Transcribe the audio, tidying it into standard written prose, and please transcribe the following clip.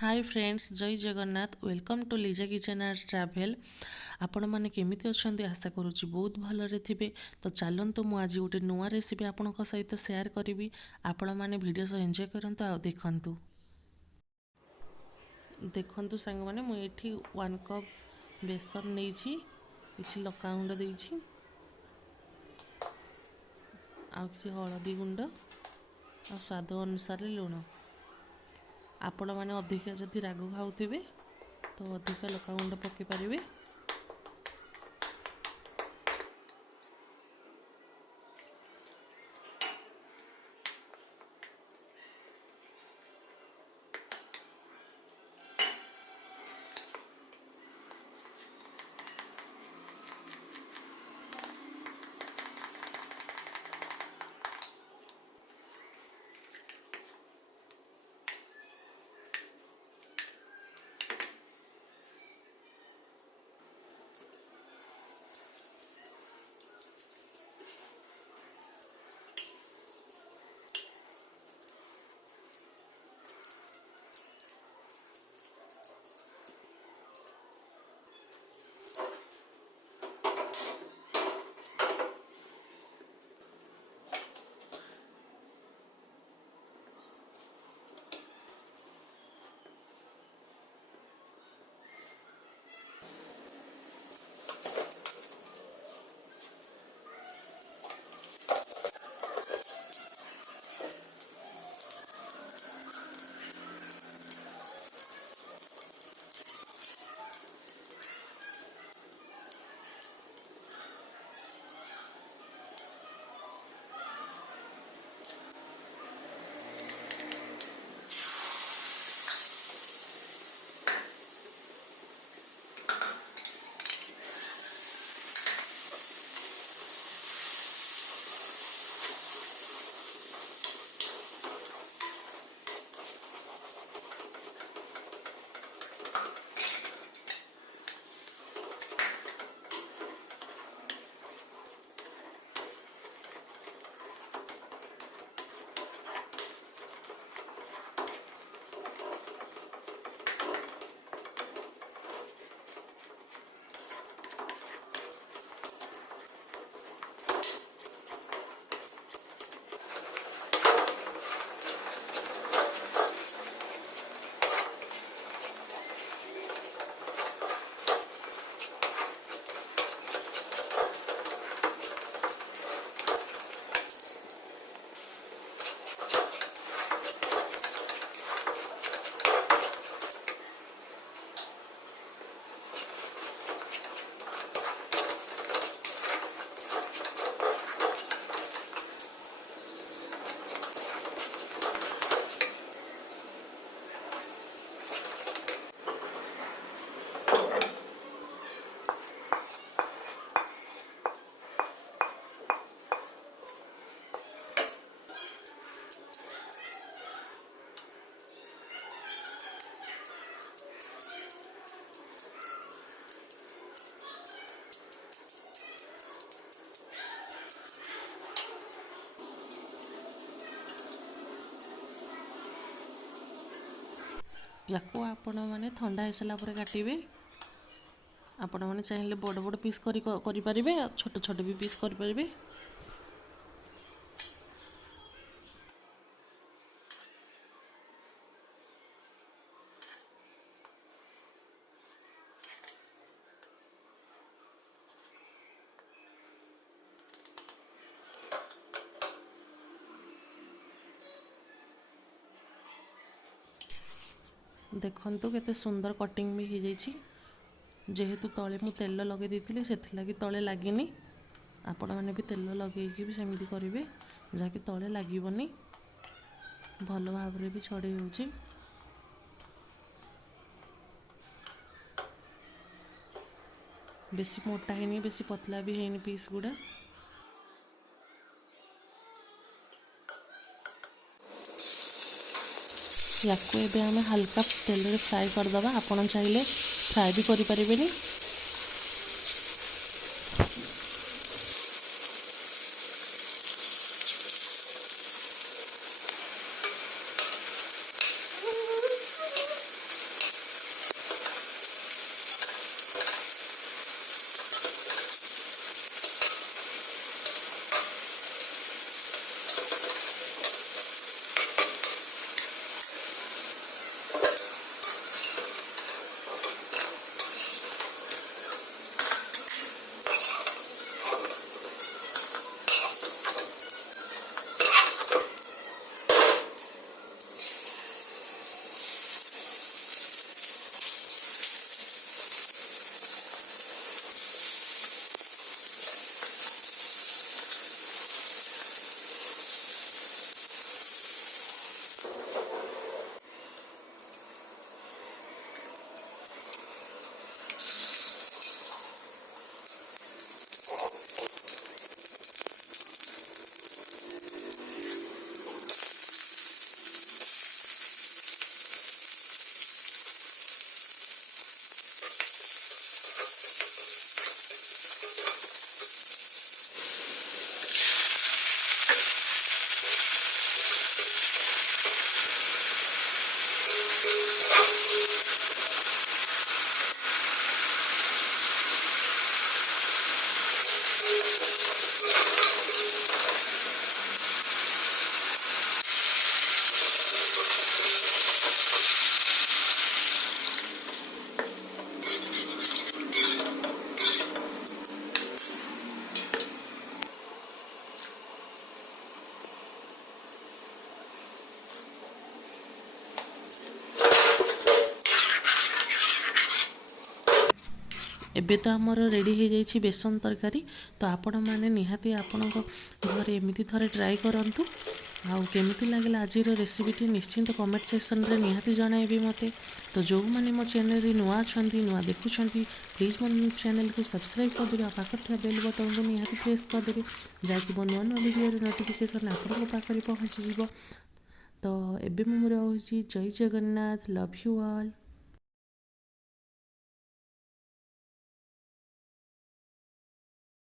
Hi friends, Jai Jagannath. Welcome to Liza kitchen and travel. आपण मैंने केमिति अच्छे आशा करुँची बहुत भलरे थे। तो चलतु मु आज गोटे नुआ रेसिपी आपण सहित सेयार करी। आपण मैंने वीडियो सह एंजॉय करंतु आ देखंतु। देखंतु सांग माने मु एठी 1 कप बेसन नेछि, किछि लका गुंड देछि, आ किछि हळदी गुंड आ स्वाद अनुसार लूण। आपण मैंने अधिका जदि राग खाऊे तो अधिका लका गुंड पकई पारे। या आपण मैंने ठंडा हो सारा काटे। आपण मैंने चाहिए बड़ बड़ पीस करें, छोट छोट भी पीस करें। देखंतु केते सुंदर कटिंग भी हो जाइए। जेहेतु तले मु तेल लगे देती से तले लगिनी। आपण मैंने भी तेल लगे भी सेमती करेंगे जहाँकि तले लगनी भल भाव भी छड़े हो। बेसी मोटा है बेसी पतला भी है पीस गुड़ा। या आम हल्का तेल में फ्राए करदे। आपड़ चाहिए फ्राए भी करें। ଏବେ ତ ଆମର ରେଡ଼ି ହେଇଯାଇଛି ବେସନ ତରକାରୀ। ତ ଆପଣମାନେ ନିହାତି ଆପଣଙ୍କ ଘରେ ଏମିତି ଥରେ ଟ୍ରାଏ କରନ୍ତୁ। ଆଉ କେମିତି ଲାଗିଲା ଆଜିର ରେସିପିଟି ନିଶ୍ଚିନ୍ତ କମେଣ୍ଟ ସେକ୍ସନରେ ନିହାତି ଜଣାଇବେ ମୋତେ। ତ ଯେଉଁମାନେ ମୋ ଚ୍ୟାନେଲରେ ନୂଆ ଅଛନ୍ତି, ନୂଆ ଦେଖୁଛନ୍ତି, ପ୍ଲିଜ୍ ମୋ ଚ୍ୟାନେଲକୁ ସବସ୍କ୍ରାଇବ୍ କରିଦେବେ। ଆଉ ପାଖରେ ଥିବା ବେଲ୍ ବଟନକୁ ନିହାତି ପ୍ରେସ୍ କରିଦେବେ, ଯାହାକି ମୋ ନୂଆ ନୂଆ ଭିଡ଼ିଓର ନୋଟିଫିକେସନ୍ ଆପଣଙ୍କ ପାଖରେ ପହଞ୍ଚିଯିବ। ତ ଏବେ ମୁଁ ରହୁଛି। ଜୟ ଜଗନ୍ନାଥ, ଲଭ୍ ୟୁ ଅଲ୍।